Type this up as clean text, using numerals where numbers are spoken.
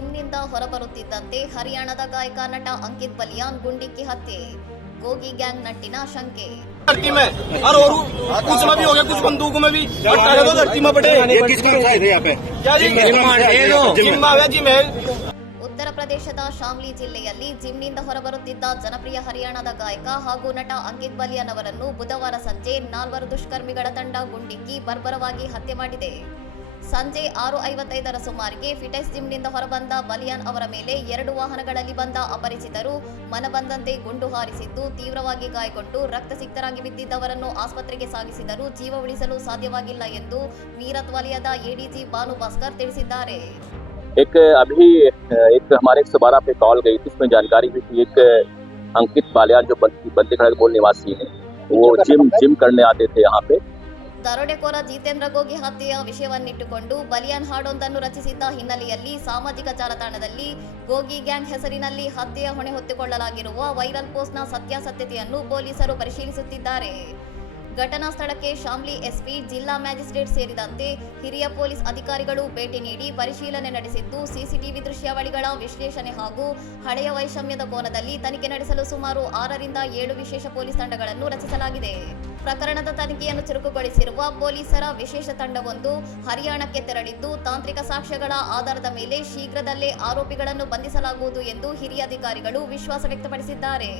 ಜಿಮ್ನಿಂದ ಹೊರಬರುತ್ತಿದ್ದಂತೆ ಹರಿಯಾಣದ ಗಾಯಕ ನಟ ಅಂಕಿತ್ ಬಲಿಯಾನ್ ಗುಂಡಿಕ್ಕಿ ಹತ್ಯೆ. ಗೋಗಿ ಗ್ಯಾಂಗ್ ನಂಟಿನ ಶಂಕೆ. ಉತ್ತರ ಪ್ರದೇಶದ ಶಾಮ್ಲಿ ಜಿಲ್ಲೆಯಲ್ಲಿ ಜಿಮ್ನಿಂದ ಹೊರಬರುತ್ತಿದ್ದ ಜನಪ್ರಿಯ ಹರಿಯಾಣದ ಗಾಯಕ ಹಾಗೂ ನಟ ಅಂಕಿತ್ ಬಲಿಯಾನ್ ಅವರನ್ನು ಬುಧವಾರ ಸಂಜೆ 4 ದುಷ್ಕರ್ಮಿಗಳ ತಂಡ ಗುಂಡಿಕ್ಕಿ ಬರ್ಬರವಾಗಿ ಹತ್ಯೆ ಮಾಡಿದೆ. ಸಂಜೆ 6:55ರ ಸುಮಾರಿಗೆ ಫಿಟೆಕ್ಸ್ ಜಿಮ್ನಿಂದ ಹೊರಬಂದ ಬಲಿಯಾನ್ ಅವರ ಮೇಲೆ 2 ವಾಹನಗಳಲ್ಲಿ ಬಂದ ಅಪರಿಚಿತರು ಮನಬಂದಂತೆ ಗುಂಡು ಹಾರಿಸಿದ್ದು ತೀವ್ರವಾಗಿ ಗಾಯಗೊಂಡು ರಕ್ತಸಿಕ್ತರಾಗಿ ಬಿದ್ದಿದ್ದವರನ್ನು ಆಸ್ಪತ್ರೆಗೆ ಸಾಗಿಸಿದರೂ ಜೀವ ಉಳಿಸಲು ಸಾಧ್ಯವಾಗಿಲ್ಲ ಎಂದು ಮೀರತ್ ವಲಯದ ಎಡಿಜಿ ಬಾನು ಭಾಸ್ಕರ್ ತಿಳಿಸಿದ್ದಾರೆ. अभी एक हमारे 112 पे कॉल गई थी, इसमें जानकारी हुई थी एक अंकित बालियान जो बंदीखड़ा मूल निवासी है, वो जिम करने आते थे यहाँ पे. ದರೋಡೆಕೋರ ಜಿತೇಂದ್ರ ಗೋಗಿ ಹತ್ಯೆಯ ವಿಷಯವನ್ನಿಟ್ಟುಕೊಂಡು ಬಲಿಯಾನ್ ಹಾಡೊಂದನ್ನು ರಚಿಸಿದ್ದ ಹಿನ್ನೆಲೆಯಲ್ಲಿ ಸಾಮಾಜಿಕ ಜಾಲತಾಣದಲ್ಲಿ ಗೋಗಿ ಗ್ಯಾಂಗ್ ಹೆಸರಿನಲ್ಲಿ ಹತ್ಯೆಯ ಹೊಣೆ ಹೊತ್ತುಕೊಳ್ಳಲಾಗಿರುವ ವೈರಲ್ ಪೋಸ್ಟ್ನ ಸತ್ಯಾಸತ್ಯತೆಯನ್ನು ಪೊಲೀಸರು ಪರಿಶೀಲಿಸುತ್ತಿದ್ದಾರೆ. ಘಟನಾ ಸ್ಥಳಕ್ಕೆ ಶಾಮ್ಲಿ ಎಸ್ಪಿ, ಜಿಲ್ಲಾ ಮ್ಯಾಜಿಸ್ಟ್ರೇಟ್ ಸೇರಿದಂತೆ ಹಿರಿಯ ಪೊಲೀಸ್ ಅಧಿಕಾರಿಗಳು ಭೇಟಿ ನೀಡಿ ಪರಿಶೀಲನೆ ನಡೆಸಿದ್ದು, ಸಿಸಿಟಿವಿ ದೃಶ್ಯಾವಳಿಗಳ ವಿಶ್ಲೇಷಣೆ ಹಾಗೂ ಹಳೆಯ ವೈಷಮ್ಯದ ಕೋನದಲ್ಲಿ ತನಿಖೆ ನಡೆಸಲು ಸುಮಾರು 6ರಿಂದ 7 ವಿಶೇಷ ಪೊಲೀಸ್ ತಂಡಗಳನ್ನು ರಚಿಸಲಾಗಿದೆ. ಪ್ರಕರಣದ ತನಿಖೆಯನ್ನು ಚುರುಕುಗೊಳಿಸಿರುವ ಪೊಲೀಸರ ವಿಶೇಷ ತಂಡವೊಂದು ಹರಿಯಾಣಕ್ಕೆ ತೆರಳಿದ್ದು, ತಾಂತ್ರಿಕ ಸಾಕ್ಷ್ಯಗಳ ಆಧಾರದ ಮೇಲೆ ಶೀಘ್ರದಲ್ಲೇ ಆರೋಪಿಗಳನ್ನು ಬಂಧಿಸಲಾಗುವುದು ಎಂದು ಹಿರಿಯ ಅಧಿಕಾರಿಗಳು ವಿಶ್ವಾಸ ವ್ಯಕ್ತಪಡಿಸಿದ್ದಾರೆ.